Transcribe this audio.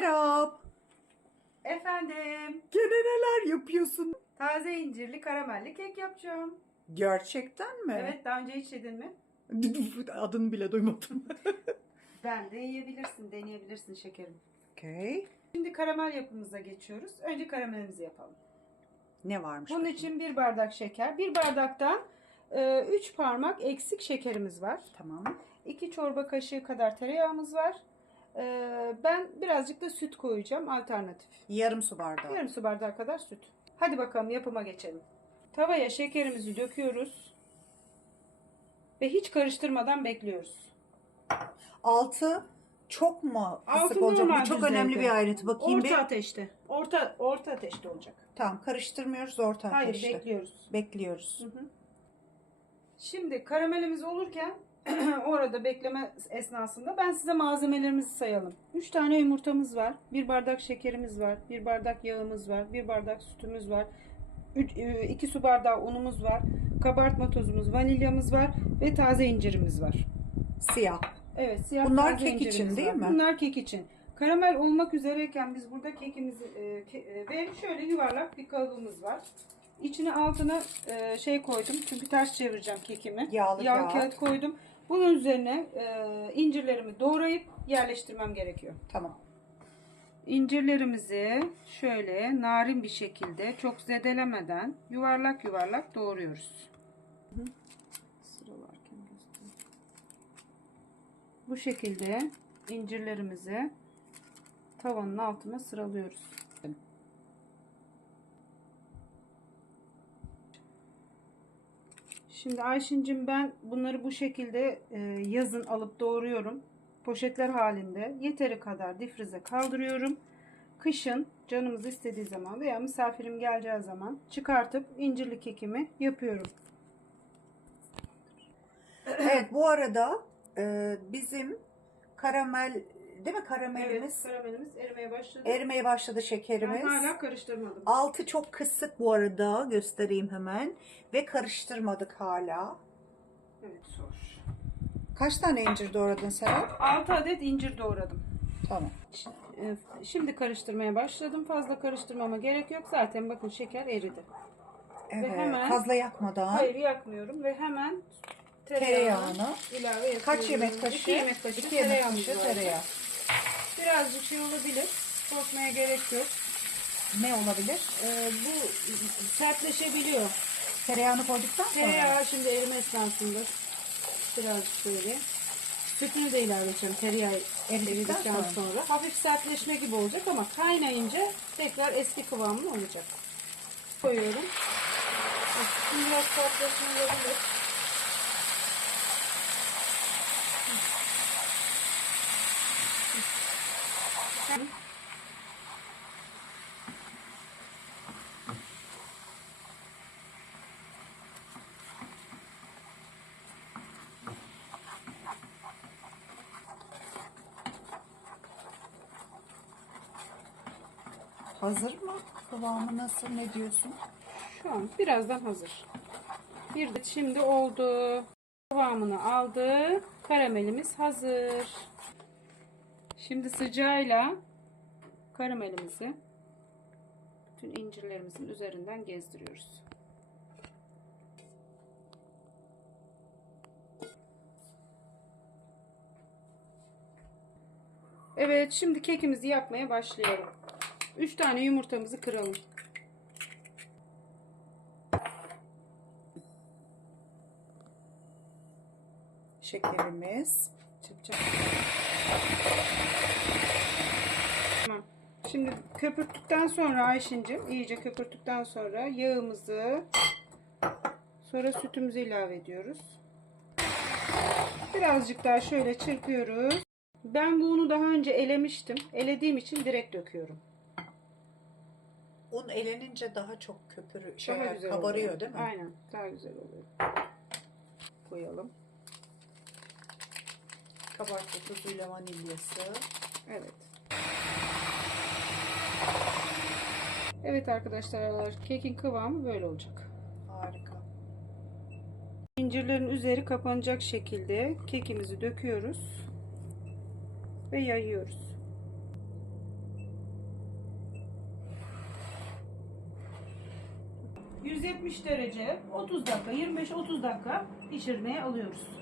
Serap, Efendim, gene neler yapıyorsun? taze incirli karamelli kek yapacağım. Gerçekten mi? Evet, daha önce hiç yedin mi? Adını bile duymadım. Ben de yiyebilirsin, deneyebilirsin şekerim. Okey. Şimdi karamel yapımıza geçiyoruz. Önce karamelimizi yapalım. Ne varmış? Bunun bakayım? için bir bardak şeker. Bir bardaktan 3 parmak eksik şekerimiz var. Tamam. 2 çorba kaşığı kadar tereyağımız var. E, ben birazcık da süt koyacağım alternatif. Yarım su bardağı. Yarım su bardağı kadar süt. Hadi bakalım yapıma geçelim. Tavaya şekerimizi döküyoruz. Ve hiç karıştırmadan bekliyoruz. Altı çok mu Altı kısık olacak? Bu çok düzeyde. önemli bir ayrıntı. Bakayım Orta bir. ateşte. Orta orta ateşte olacak. Tamam karıştırmıyoruz orta Hayır ateşte. bekliyoruz. Bekliyoruz. Şimdi karamelimiz olurken orada bekleme esnasında ben size malzemelerimizi sayalım. 3 tane yumurtamız var. 1 bardak şekerimiz var. 1 bardak yağımız var. 1 bardak sütümüz var. 2 su bardağı unumuz var. Kabartma tozumuz, vanilyamız var ve taze incirimiz var. Siyah. Evet, siyah Bunlar taze kek için değil var. mi? Bunlar kek için. Karamel olmak üzereyken biz burada kekimizi e, ke- e, ve şöyle yuvarlak bir kalıbımız var. İçine altına e, şey koydum çünkü ters çevireceğim kekimi. Yağlı Yağ kağıt. kağıt koydum. Bunun üzerine e, incirlerimi doğrayıp yerleştirmem gerekiyor. Tamam. İncirlerimizi şöyle narin bir şekilde çok zedelemeden yuvarlak yuvarlak doğruyoruz. Sıralarken göstereyim. Bu şekilde incirlerimizi tavanın altına sıralıyoruz. Şimdi Ayşin'cim ben bunları bu şekilde e, yazın alıp doğruyorum. Poşetler halinde yeteri kadar difrize kaldırıyorum. Kışın canımız istediği zaman veya misafirim geleceği zaman çıkartıp incirli kekimi yapıyorum. Evet bu arada e, bizim karamel değil mi karamelimiz karamelimiz erimeye başladı. erimeye başladı ben şekerimiz. hala karıştırmadım. Altı çok kısık bu arada göstereyim hemen ve karıştırmadık hala. Evet sor. Kaç tane incir doğradın Serap? 6 adet incir doğradım. Tamam. E, Şimdi karıştırmaya başladım. Fazla karıştırmama gerek yok. Zaten bakın şeker eridi. Evet. hemen- Fazla yakmadan. Hayır yakmıyorum ve hemen Tereyağını. ilave yapıyorum. Kaç yemek kaşığı? 2 yemek kaşığı İki yemek tereyağımız kaşığı tereyağı. Birazcık şey olabilir. Korkmaya gerek yok. Ne olabilir? Ee, bu sertleşebiliyor. Tereyağını koyduktan sonra. Tereyağı şimdi erime esnasında birazcık şöyle. Sütünü de ilave edeceğim tereyağı Eridikten sonra. sonra. Hafif sertleşme gibi olacak ama kaynayınca tekrar eski kıvamlı olacak. Koyuyorum. Şimdi biraz sertleşme olabilir. Hazır mı? Kıvamı nasıl? Ne diyorsun? Şu an birazdan hazır. Bir de şimdi oldu. Kıvamını aldı. Karamelimiz hazır. Şimdi sıcağıyla karamelimizi bütün incirlerimizin üzerinden gezdiriyoruz. Evet, şimdi kekimizi yapmaya başlayalım. 3 tane yumurtamızı kıralım. Şekerimiz. Çap çap. Tamam. Şimdi köpürttükten sonra Ayşin'cim iyice köpürttükten sonra yağımızı sonra sütümüzü ilave ediyoruz. Birazcık daha şöyle çırpıyoruz. Ben bu unu daha önce elemiştim. Elediğim için direkt döküyorum. Un elenince daha çok köpürü şey Daha güzel kabarıyor oluyor. değil mi? Aynen. Daha güzel oluyor. Koyalım kabartma tozuyla vanilyası. Evet. Evet arkadaşlar kekin kıvamı böyle olacak. Harika. İncirlerin üzeri kapanacak şekilde kekimizi döküyoruz ve yayıyoruz. ...170 derece 30 dakika 25-30 dakika pişirmeye alıyoruz.